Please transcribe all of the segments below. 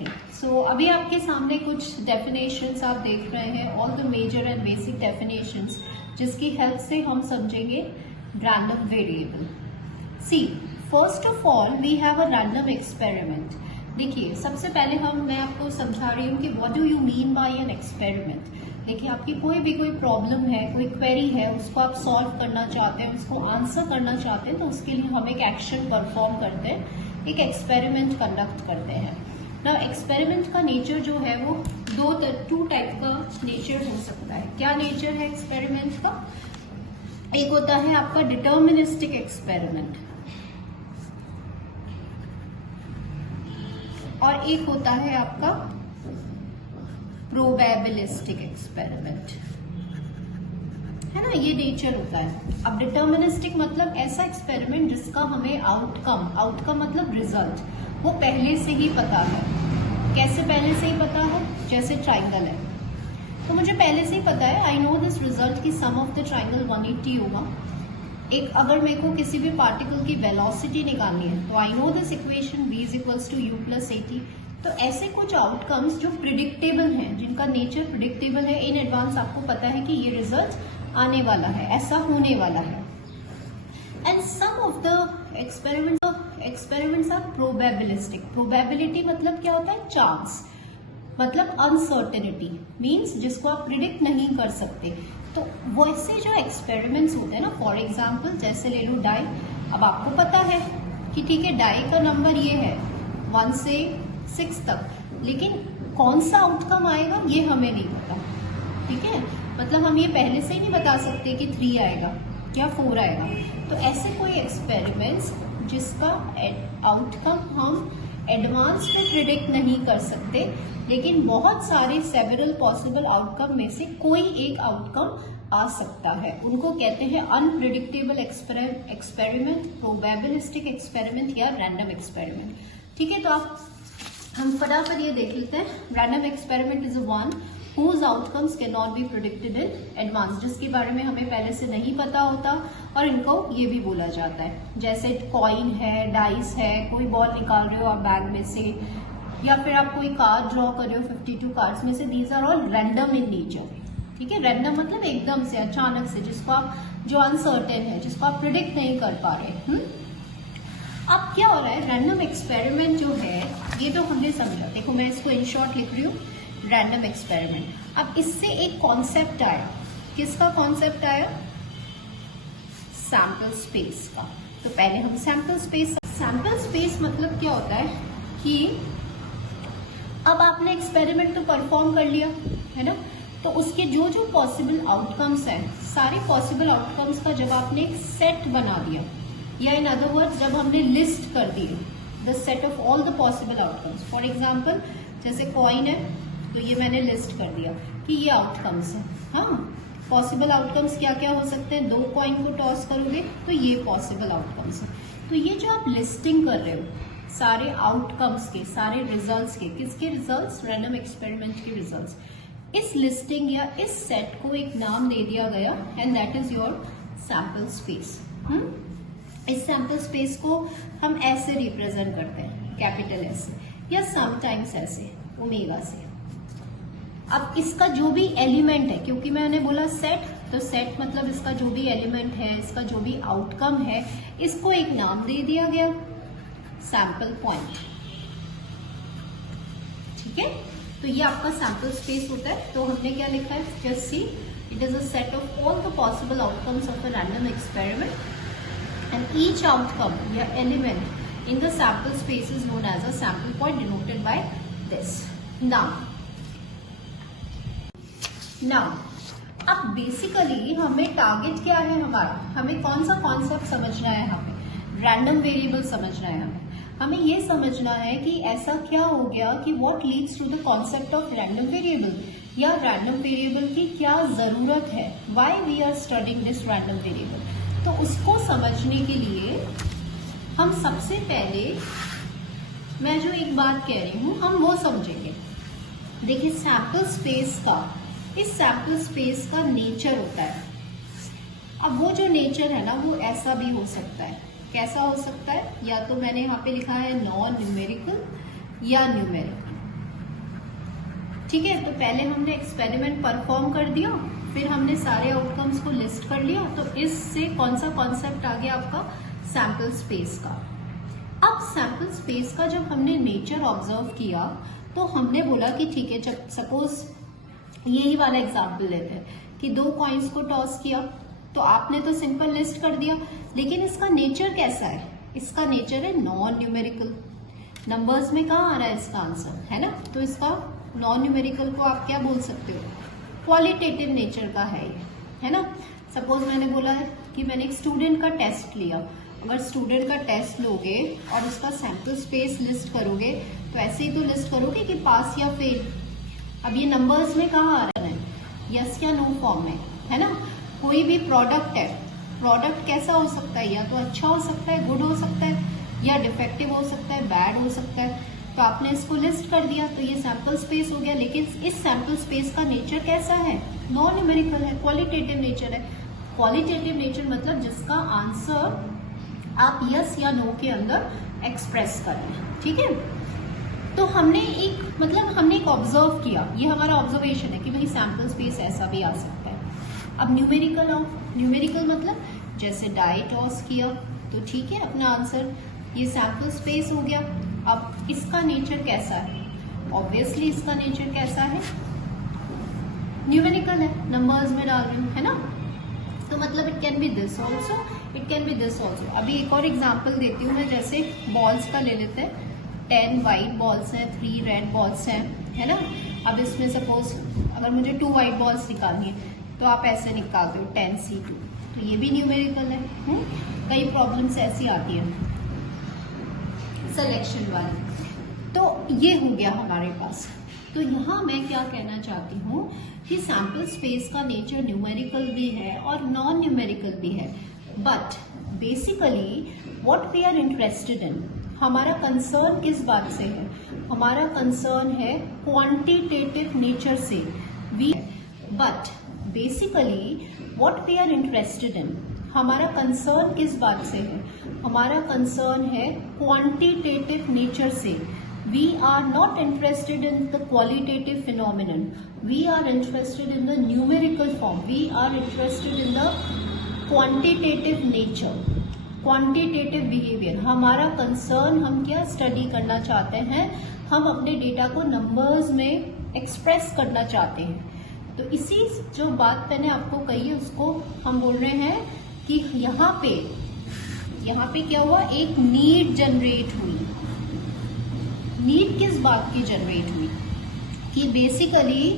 Okay, सो अभी आपके सामने कुछ डेफिनेशंस आप देख रहे हैं, all the major and basic definitions, जिसकी हेल्प से हम समझेंगे random variable. See, first of all we have a random experiment. देखिए, सबसे पहले मैं आपको समझा रही हूँ कि what do you mean by an experiment. देखिए, आपकी कोई प्रॉब्लम है, कोई क्वेरी है, उसको आप सॉल्व करना चाहते हैं, उसको आंसर करना चाहते हैं, तो उसके लिए हम एक एक्शन परफॉर्म करते हैं, एक एक्सपेरिमेंट कंडक्ट करते हैं ना। एक्सपेरिमेंट का नेचर जो है वो टू टाइप का नेचर हो सकता है। क्या नेचर है एक्सपेरिमेंट का? एक होता है आपका डिटर्मिनिस्टिक एक्सपेरिमेंट और एक होता है आपका प्रोबेबिलिस्टिक एक्सपेरिमेंट, है ना। ये नेचर होता है। अब डिटर्मिनिस्टिक मतलब ऐसा एक्सपेरिमेंट जिसका हमें आउटकम मतलब रिजल्ट, वो पहले से ही पता है। कैसे पहले से ही पता है? जैसे ट्राइंगल है, तो मुझे पहले से ही पता है, आई नो दिस रिजल्ट की सम ऑफ द ट्राइंगल 180 होगा। एक अगर मेरे को किसी भी पार्टिकल की वेलोसिटी निकालनी है, तो I know this equation v is equals to u plus 80। तो ऐसे कुछ आउटकम्स जो प्रिडिक्टेबल हैं, जिनका नेचर प्रिडिक्टेबल है, इन एडवांस आपको पता है कि ये रिजल्ट आने वाला है, ऐसा होने वाला है। And some of the experiments are probabilistic. Probability मतलब क्या होता है? चांस, मतलब अनसर्टेनिटी, मीन्स जिसको आप प्रिडिक्ट नहीं कर सकते। तो वैसे जो एक्सपेरिमेंट्स होते हैं ना, फॉर एग्जाम्पल जैसे ले लो डाई। अब आपको पता है कि ठीक है, डाई का नंबर ये है 1 से 6 तक, लेकिन कौन सा आउटकम आएगा ये हमें नहीं पता। ठीक है, मतलब हम ये पहले से ही नहीं बता सकते कि 3 आएगा या 4 आएगा। तो ऐसे कोई एक्सपेरिमेंट्स जिसका आउटकम हम एडवांस में प्रिडिक्ट नहीं कर सकते, लेकिन बहुत सारे सेवरल पॉसिबल आउटकम में से कोई एक आउटकम आ सकता है, उनको कहते हैं अनप्रिडिक्टेबल एक्सपेरिमेंट, प्रोबेबिलिस्टिक एक्सपेरिमेंट या रैंडम एक्सपेरिमेंट। ठीक है, तो हम फटाफट ये देख लेते हैं। Random experiment is one whose outcomes cannot be predicted in advance, जिसके बारे में हमें पहले से नहीं पता होता, और इनको ये भी बोला जाता है। जैसे कॉइन है, डाइस है, कोई बॉल निकाल रहे हो आप बैग में से, या फिर आप कोई कार्ड ड्रॉ कर रहे हो 52 कार्ड्स में से, these are all random in nature. ठीक है, रैंडम मतलब एकदम से, अचानक से, जिसको आप, जो अनसर्टेन है, जिसको आप प्रिडिक्ट नहीं कर पा रहे। अब क्या हो रहा है, रैंडम एक्सपेरिमेंट जो है ये तो हमने समझा। देखो, मैं इसको इन शॉर्ट लिख रही हूँ, रैंडम एक्सपेरिमेंट। अब इससे एक कॉन्सेप्ट आया। किसका कॉन्सेप्ट आया? सैंपल स्पेस का। तो पहले हम सैंपल स्पेस मतलब क्या होता है कि अब आपने एक्सपेरिमेंट तो परफॉर्म कर लिया है ना, तो उसके जो जो पॉसिबल आउटकम्स हैं, सारे पॉसिबल आउटकम्स का जब आपने एक सेट बना दिया, या इन अदर वर्ड्स जब हमने लिस्ट कर दिए the set of all the possible outcomes. For example जैसे कॉइन है, तो ये मैंने लिस्ट कर दिया कि ये आउटकम्स है। हाँ, पॉसिबल आउटकम्स क्या क्या हो सकते हैं? 2 कॉइन को टॉस करोगे तो ये पॉसिबल आउटकम्स है। तो ये जो आप लिस्टिंग कर रहे हो सारे आउटकम्स के, सारे रिजल्ट्स के, किसके रिजल्ट्स? रैंडम एक्सपेरिमेंट के रिजल्ट्स। इस लिस्टिंग या इस सेट को एक नाम दे दिया गया, and that is your sample space. इस सैंपल स्पेस को हम ऐसे रिप्रेजेंट करते हैं, कैपिटल एस से, या समटाइम्स ऐसे, ओमेगा से। अब इसका जो भी एलिमेंट है, क्योंकि मैंने बोला सेट, तो सेट मतलब इसका जो भी एलिमेंट है, इसका जो भी आउटकम है, इसको एक नाम दे दिया गया, सैंपल पॉइंट। ठीक है, तो ये आपका सैंपल स्पेस होता है। तो हमने क्या लिखा है? Just see, it is a set of all the possible outcomes of a random experiment and each outcome या element in the sample space is known as a sample point, denoted by this नाम। Now अब basically हमें target क्या है हमारा? हमें कौन सा कॉन्सेप्ट समझना है? हमें रैंडम वेरिएबल समझना है। हमें ये समझना है कि ऐसा क्या हो गया कि what leads to the concept of random variable, या रैंडम वेरिएबल की क्या जरूरत है, why we are studying this random variable. तो उसको समझने के लिए हम सबसे पहले, मैं जो एक बात कह रही हूँ हम वो समझेंगे। देखिए, सैंपल स्पेस का, इस सैंपल स्पेस का नेचर होता है। अब वो जो नेचर है ना, वो ऐसा भी हो सकता है। कैसा हो सकता है? या तो मैंने यहाँ पे लिखा है नॉन न्यूमेरिकल या न्यूमेरिकल। ठीक है, तो पहले हमने एक्सपेरिमेंट परफॉर्म कर दिया, फिर हमने सारे आउटकम्स को लिस्ट कर लिया, तो इससे कौन सा कॉन्सेप्ट आ गया आपका, सैंपल स्पेस का। अब सैंपल स्पेस का जब हमने नेचर ऑब्जर्व किया तो हमने बोला कि ठीक है, जब सपोज यही वाला एग्जाम्पल लेते हैं कि 2 कॉइन्स को टॉस किया, तो आपने तो सिंपल लिस्ट कर दिया, लेकिन इसका नेचर कैसा है, इसका नेचर है नॉन न्यूमेरिकल। नंबर्स में कहाँ आ रहा है इसका आंसर, है ना, तो इसका नॉन न्यूमेरिकल को आप क्या बोल सकते हो, क्वालिटेटिव नेचर का है ये, है ना। सपोज मैंने बोला है कि मैंने एक स्टूडेंट का टेस्ट लिया, अगर स्टूडेंट का टेस्ट लोगे और उसका सैंपल स्पेस लिस्ट करोगे तो ऐसे ही तो लिस्ट करोगे कि पास या फेल। अब ये नंबर्स में कहाँ आ रहा है, यस या नो फॉर्म में, है ना। कोई भी प्रोडक्ट है, प्रोडक्ट कैसा हो सकता है, या तो अच्छा हो सकता है, गुड हो सकता है, या डिफेक्टिव हो सकता है, बैड हो सकता है। तो आपने इसको लिस्ट कर दिया, तो ये सैंपल स्पेस हो गया, लेकिन इस सैंपल स्पेस का नेचर कैसा है, नॉन न्यूमेरिकल है, क्वालिटेटिव नेचर है। क्वालिटेटिव नेचर मतलब जिसका आंसर आप यस या नो के अंदर एक्सप्रेस करें, ठीक है। तो हमने एक ऑब्जर्व किया, ये हमारा ऑब्जर्वेशन है कि भाई सैंपल स्पेस ऐसा भी आ सकता है। अब न्यूमेरिकल आओ, न्यूमेरिकल मतलब जैसे डाई टॉस किया तो ठीक है, अपना आंसर ये सैंपल स्पेस हो गया। अब इसका नेचर कैसा है, ऑब्वियसली इसका नेचर कैसा है, न्यूमेरिकल है, नंबर्स में डाल रही हूँ, है ना। तो मतलब it can be this also, it can be this also. अभी एक और एग्जाम्पल देती हूँ मैं, जैसे बॉल्स का ले लेते हैं, 10 वाइट बॉल्स हैं, 3 रेड बॉल्स हैं, है ना। अब इसमें सपोज अगर मुझे 2 वाइट बॉल्स निकालनी है तो आप ऐसे निकालते हो 10C2, तो ये भी न्यूमेरिकल है। कई प्रॉब्लम्स ऐसी आती है सिलेक्शन वाली, तो ये हो गया हमारे पास। तो यहाँ मैं क्या कहना चाहती हूँ कि सैंपल स्पेस का नेचर न्यूमेरिकल भी है और नॉन न्यूमेरिकल भी है, but basically what we are interested in, हमारा कंसर्न किस बात से है, हमारा कंसर्न है क्वांटिटेटिव नेचर से। We but basically what we are interested in, हमारा कंसर्न किस बात से है, हमारा कंसर्न है क्वांटिटेटिव नेचर से। We are not interested in the qualitative phenomenon. We are interested in the numerical form. We are interested in the quantitative nature, quantitative behavior. हमारा concern, हम क्या स्टडी करना चाहते हैं, हम अपने डेटा को नंबर्स में एक्सप्रेस करना चाहते हैं। तो इसी जो बात मैंने आपको कही है उसको हम बोल रहे हैं कि यहाँ पे क्या हुआ, एक नीड जनरेट हुई। नीड किस बात की जनरेट हुई कि basically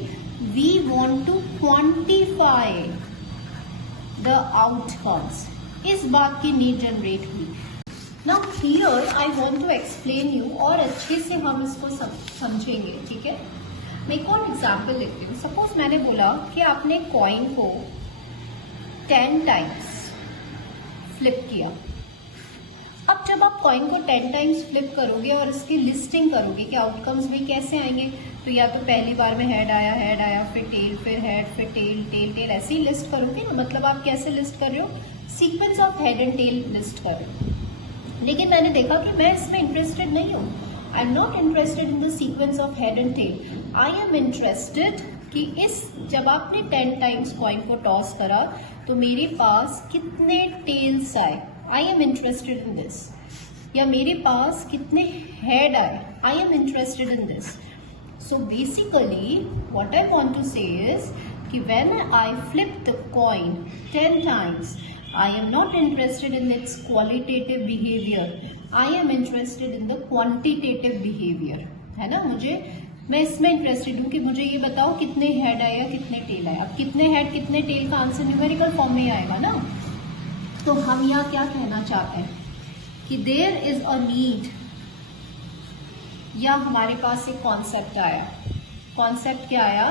we want to quantify the outcomes, इस बात की नीड जनरेट हुई। Now here I want to explain you, और अच्छे से हम इसको समझेंगे, ठीक है। मैं एक और एग्जाम्पल लेती हूँ। सपोज मैंने बोला कि आपने कॉइन को 10 टाइम्स फ्लिप किया। अब जब आप कॉइन को 10 टाइम्स फ्लिप करोगे और इसकी लिस्टिंग करोगे कि आउटकम्स में कैसे आएंगे, तो या तो पहली बार में हेड आया, फिर टेल, फिर हेड, फिर टेल, टेल, टेल, ऐसे ही लिस्ट करोगे ना। मतलब आप कैसे लिस्ट कर रहे हो, sequence of head and tail list कर रहे हो। लेकिन मैंने देखा कि मैं इसमें इंटरेस्टेड नहीं हूँ। I am not interested in the sequence of head and tail. I am interested कि जब आपने 10 टाइम्स कॉइन को टॉस करा तो मेरे पास कितने टेल्स आए, I am interested in this, या मेरे पास कितने हेड आए, I am interested in this. So basically what I want to say is कि when I flip the coin 10 times, I am not interested in its qualitative behaviour, I am interested in the quantitative behaviour, है ना। मैं इसमें interested हूँ कि मुझे ये बताओ कितने हेड आए या कितने टेल आए। अब कितने हेड कितने टेल का आंसर न्यूमेरिकल फॉर्म में आएगा ना। तो हम यहाँ क्या कहना चाहते हैं कि देयर इज अ नीड, या हमारे पास एक कॉन्सेप्ट आया। कॉन्सेप्ट क्या आया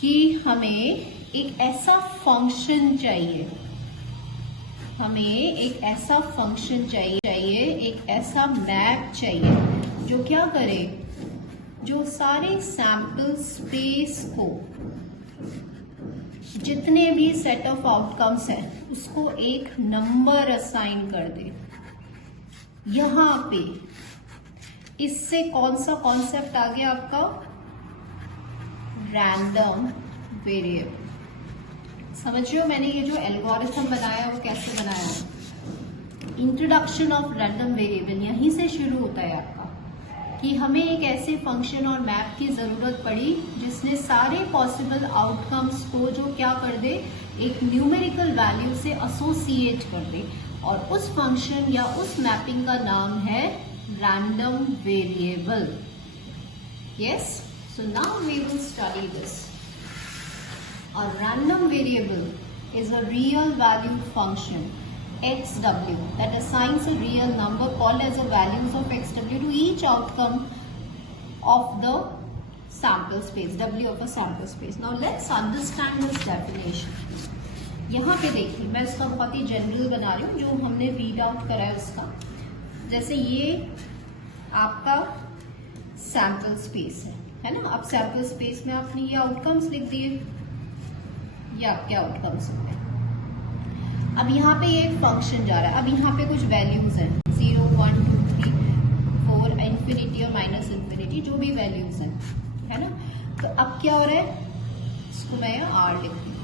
कि हमें एक ऐसा फंक्शन चाहिए, हमें एक ऐसा फंक्शन चाहिए, एक ऐसा मैप चाहिए जो क्या करे, जो सारे सैंपल स्पेस को, जितने भी सेट ऑफ आउटकम्स हैं उसको एक नंबर असाइन कर दे। यहाँ पे इससे कौन सा कॉन्सेप्ट आ गया आपका, रैंडम वेरिएबल। समझ रहे हो मैंने ये जो एल्गोरिथम बनाया है वो कैसे बनाया है? इंट्रोडक्शन ऑफ रैंडम वेरिएबल यहीं से शुरू होता है आपका, कि हमें एक ऐसे फंक्शन और मैप की जरूरत पड़ी जिसने सारे पॉसिबल आउटकम्स को जो क्या कर दे, एक न्यूमेरिकल वैल्यू से एसोसिएट कर दे, और उस फंक्शन या उस मैपिंग का नाम है random variable. Yes, so now we will study this. A random variable is a real valued function xw that assigns a real number called as the values of xw to each outcome of the sample space, w of a sample space. Now let's understand this definition. यहाँ पे देखिए मैं इसका बहुत ही general बना रही हूँ, जो हमने रीड आउट करा है उसका। जैसे ये आपका सैम्पल स्पेस है ना। अब सैम्पल स्पेस में आपने ये आउटकम्स लिख दिए, या क्या आउटकम्स होंगे। अब यहाँ पे ये एक फंक्शन जा रहा है, अब यहाँ पे कुछ वैल्यूज हैं 0, 1, 2, 3, 4, इंफिनिटी और माइनस इंफिनिटी, जो भी वैल्यूज हैं, है ना। तो अब क्या हो रहा है, इसको मैं यहाँ R लिख दूँ।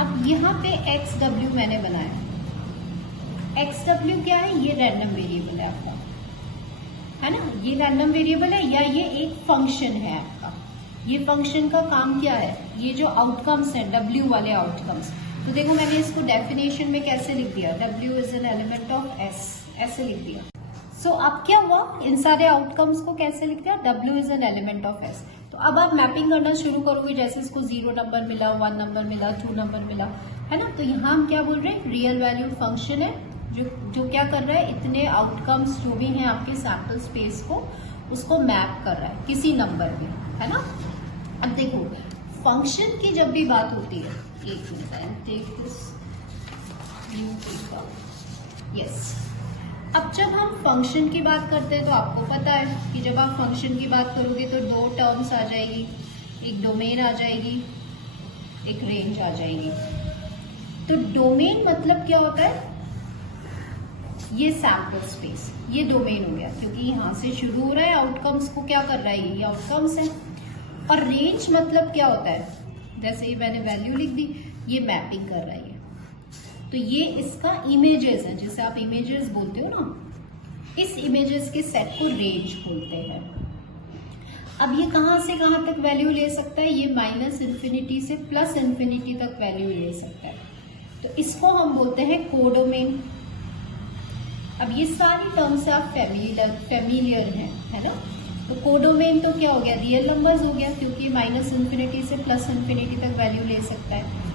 अब यहाँ पे XW मैंने बनाया, XW क्या है, ये रैंडम वेरिएबल है आपका, है ना। ये रैंडम वेरिएबल है या ये एक फंक्शन है आपका। ये फंक्शन का काम क्या है, ये जो आउटकम्स हैं W वाले आउटकम्स, तो देखो मैंने इसको डेफिनेशन में कैसे लिख दिया, W is an element of S, ऐसे लिख दिया। सो अब क्या हुआ, इन सारे आउटकम्स को कैसे लिख दिया, W is an element of S। तो अब आप मैपिंग करना शुरू करोगे, जैसे इसको 0 नंबर मिला, 1 नंबर मिला, 2 नंबर मिला, है ना। तो यहाँ हम क्या बोल रहे हैं, रियल वैल्यूड फंक्शन है जो क्या कर रहा है, इतने आउटकम्स जो भी हैं आपके सैम्पल स्पेस को, उसको मैप कर रहा है किसी नंबर में, है ना। अब देखो फंक्शन की जब भी बात होती है, एक minute take this new paper, yes. अब जब हम फंक्शन की बात करते हैं तो आपको पता है कि जब आप फंक्शन की बात करोगे तो दो टर्म्स आ जाएगी, एक डोमेन आ जाएगी, एक रेंज आ जाएगी। तो डोमेन मतलब क्या होता है, ये सैम्पल स्पेस, ये डोमेन हो गया, क्योंकि यहाँ से शुरू हो रहा है, आउटकम्स को क्या कर रहा है, ये आउटकम्स है। और रेंज मतलब क्या होता है, जैसे ये मैंने वैल्यू लिख दी, ये मैपिंग कर रहा है, तो ये इसका इमेजेस है, जिसे आप इमेजेस बोलते हो ना, इस इमेजेस के सेट को रेंज बोलते हैं। अब ये कहाँ से कहाँ तक वैल्यू ले सकता है, ये माइनस इन्फिनिटी से प्लस इन्फिनिटी तक वैल्यू ले सकता है, तो इसको हम बोलते हैं कोडोमेन। अब ये सारी टर्म्स से आप फेमिलियर हैं, है ना। तो कोडोमेन तो क्या हो गया, रियल नंबर्स हो गया, क्योंकि माइनस इन्फिनिटी से प्लस इन्फिनिटी तक वैल्यू ले सकता है।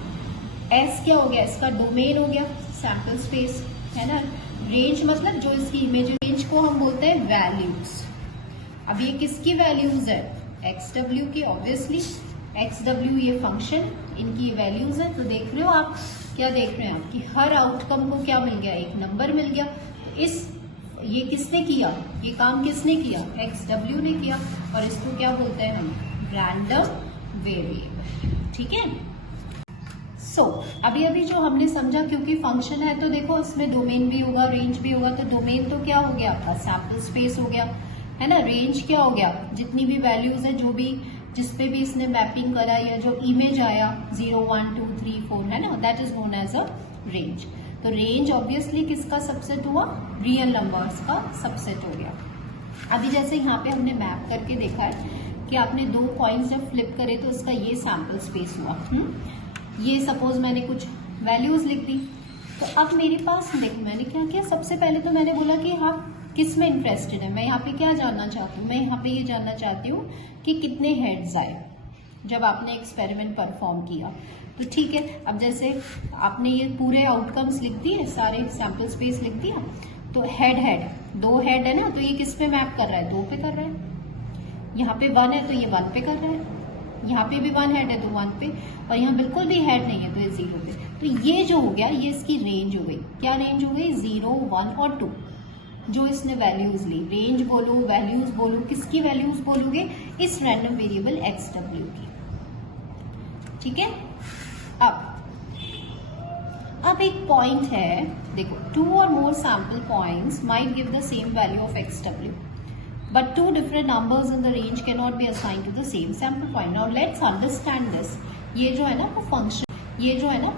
एस क्या हो गया, इसका डोमेन हो गया, सैम्पल स्पेस, है ना। रेंज मतलब जो इसकी इमेज, रेंज को हम बोलते हैं वैल्यूज। अब ये किसकी वैल्यूज है, XW की, ऑब्वियसली XW ये फंक्शन, इनकी वैल्यूज है। तो देख रहे हो आप, क्या देख रहे हैं आप, कि हर आउटकम को क्या मिल गया, एक नंबर मिल गया। ये किसने किया, ये काम किसने किया, XW ने किया, और इसको क्या बोलते हैं हम, रैंडम वेरिएबल। ठीक है। सो अभी जो हमने समझा, क्योंकि फंक्शन है तो देखो इसमें डोमेन भी होगा, रेंज भी होगा। तो डोमेन तो क्या हो गया आपका, सैम्पल स्पेस हो गया, है ना। रेंज क्या हो गया, जितनी भी वैल्यूज है, जो भी जिसपे भी इसने मैपिंग करा, या जो इमेज आया 0, 1, 2, 3, 4, है ना, that is known as a range. तो रेंज ऑब्वियसली किसका सबसेट हुआ, रियल नंबर्स का सबसेट हो गया। अभी जैसे यहाँ पे हमने मैप करके देखा है कि आपने दो कॉइन्स जब फ्लिप करे तो उसका ये सैम्पल स्पेस हुआ। ये सपोज मैंने कुछ वैल्यूज लिख दी, तो अब मेरे पास देखो मैंने क्या किया, सबसे पहले तो मैंने बोला कि आप किस में इंटरेस्टेड है। मैं यहाँ पे क्या जानना चाहती हूँ, मैं यहाँ पे ये जानना चाहती हूँ कि कितने हेड्स आए जब आपने एक्सपेरिमेंट परफॉर्म किया। तो ठीक है, अब जैसे आपने ये पूरे आउटकम्स लिख दिए, सारे सैम्पल स्पेस लिख दिया, तो हेड दो हेड है ना, तो ये किस पे मैप कर रहा है, 2 पे कर रहा है। यहाँ पे 1 है तो ये 1 पे कर रहा है, यहाँ पे भी 1 हेड है तो 1 पे, और यहाँ बिल्कुल भी हेड नहीं है तो ये 0 पे। तो ये जो हो गया, ये इसकी रेंज हो गई। क्या रेंज हो गई, 0, 1 और 2 जो इसने वैल्यूज ली। रेंज बोलो, वैल्यूज बोलो, किसकी वैल्यूज बोलोगे, इस रैंडम वेरिएबल XW की। ठीक है। अब एक पॉइंट है, देखो 2 or more sample points might give the same value of XW. but two different numbers in the range cannot be assigned to the same sample point. Now let's understand this. ये जो है ना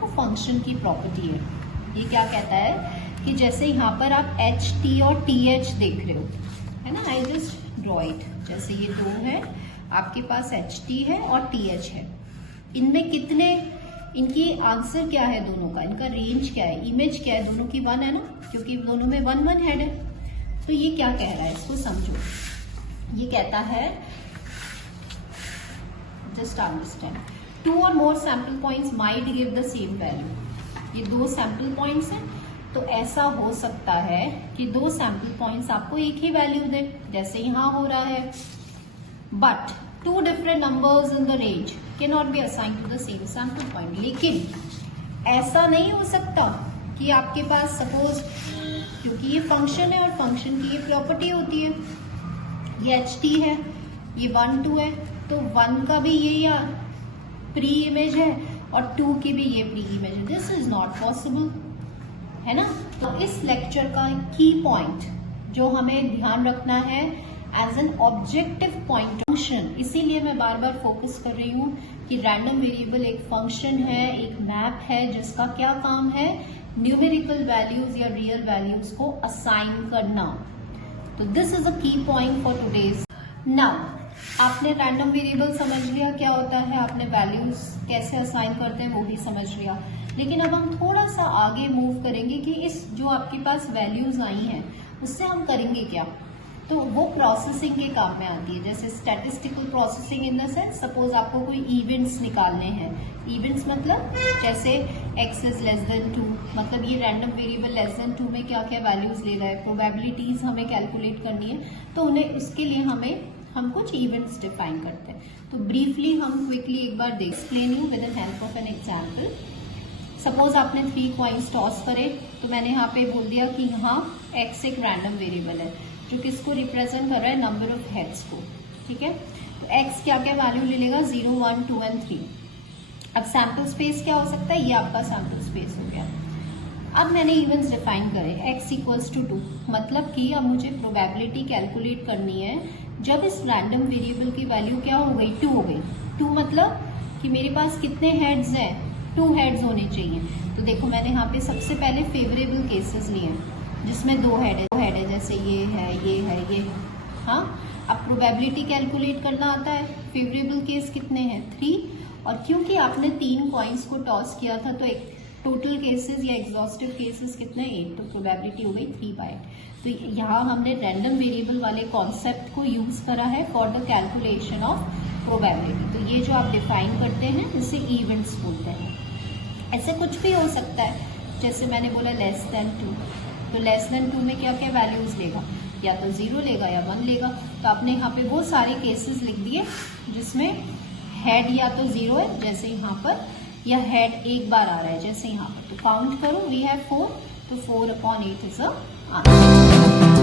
वो function की property है. ये क्या कहता है कि जैसे यहाँ पर आप एच टी और टी एच देख रहे हो, है ना. I just draw it. जैसे ये दो है, आपके पास एच टी है और टी एच है. इनमें कितने, इनकी आंसर क्या है दोनों का, इनका रेंज क्या है, इमेज क्या है, दोनों की 1 है ना, क्योंकि दोनों में 1 1 हेड है. तो ये क्या कह रहा है, इसको समझो. ये कहता है, just understand, 2 or more sample points might give the same value. ये 2 सैंपल पॉइंट्स हैं, तो ऐसा हो सकता है कि 2 सैंपल पॉइंट्स आपको एक ही वैल्यू दे, जैसे यहाँ हो रहा है. But 2 different numbers in the range cannot be assigned to the same sample point. लेकिन ऐसा नहीं हो सकता कि आपके पास सपोज, क्योंकि ये फंक्शन है और फंक्शन की ये प्रॉपर्टी होती है, ये एच टी है, ये 1 2 है, तो 1 का भी ये या प्री इमेज है और 2 की भी ये प्री इमेज है. दिस इज नॉट पॉसिबल, है ना. तो इस लेक्चर का की पॉइंट जो हमें ध्यान रखना है as an objective point function, इसीलिए मैं बार बार फोकस कर रही हूँ कि रैंडम वेरिएबल एक फंक्शन है, एक मैप है, जिसका क्या काम है, न्यूमेरिकल वैल्यूज या रियल वैल्यूज को असाइन करना. तो दिस इज अ की पॉइंट फॉर टुडेज. नाउ आपने रैंडम वेरिएबल समझ लिया क्या होता है, आपने वैल्यूज कैसे असाइन करते हैं वो भी समझ लिया. लेकिन अब हम थोड़ा सा आगे मूव करेंगे कि इस जो आपके पास वैल्यूज आई हैं उससे हम करेंगे क्या. तो वो प्रोसेसिंग के काम में आती है, जैसे statistical processing in the sense, suppose आपको कोई इवेंट्स निकालने हैं. इवेंट्स मतलब जैसे x इज लेस देन 2, मतलब ये रैंडम वेरिएबल लेस देन 2 में क्या क्या वैल्यूज ले रहा है, प्रोबेबिलिटीज हमें कैलकुलेट करनी है. तो उन्हें उसके लिए हम कुछ इवेंट्स डिफाइन करते हैं. तो ब्रीफली हम क्विकली एक बार explain you with the help of an example. Suppose आपने 3 कॉइन्स टॉस करे, तो मैंने यहाँ पे बोल दिया कि यहाँ x एक रैंडम वेरिएबल है जो किसको रिप्रेजेंट कर रहा है, नंबर ऑफ हेड्स को. ठीक है, तो x क्या क्या वैल्यू ले लेगा, 0 1 2 एंड 3. अब सैम्पल स्पेस क्या हो सकता है, ये आपका सैम्पल स्पेस हो गया. अब मैंने इवेंट्स डिफाइन करे, x इक्वल्स टू 2, मतलब कि अब मुझे प्रोबेबिलिटी कैलकुलेट करनी है जब इस रैंडम वेरिएबल की वैल्यू क्या हो गई, 2 हो गई. 2 मतलब कि मेरे पास कितने हेड्स हैं, 2 हेड्स होने चाहिए. तो देखो मैंने यहाँ पे सबसे पहले फेवरेबल केसेस लिए जिसमें 2 हेड है, जैसे ये है, ये है, ये. हाँ, अब प्रोबेबिलिटी कैलकुलेट करना आता है. फेवरेबल केस कितने हैं, 3. और क्योंकि आपने 3 कॉइन्स को टॉस किया था, तो एक टोटल केसेस या एग्जॉस्टिव केसेस कितने, 8. तो प्रोबेबिलिटी हो गई 3/8. तो यहाँ हमने रैंडम वेरिएबल वाले कॉन्सेप्ट को यूज करा है for the calculation of probability. तो ये जो आप डिफाइन करते हैं इसे इवेंट्स बोलते हैं. ऐसे कुछ भी हो सकता है, जैसे मैंने बोला लेस देन 2, तो लेस देन 2 में क्या क्या वैल्यूज लेगा, या तो 0 लेगा या 1 लेगा. तो आपने यहाँ पे वो सारे केसेस लिख दिए जिसमें हेड या तो 0 है जैसे यहाँ पर, या हेड एक बार आ रहा है जैसे यहाँ पर. तो काउंट करो, वी हैव 4, तो 4/8 इज अ आंसर.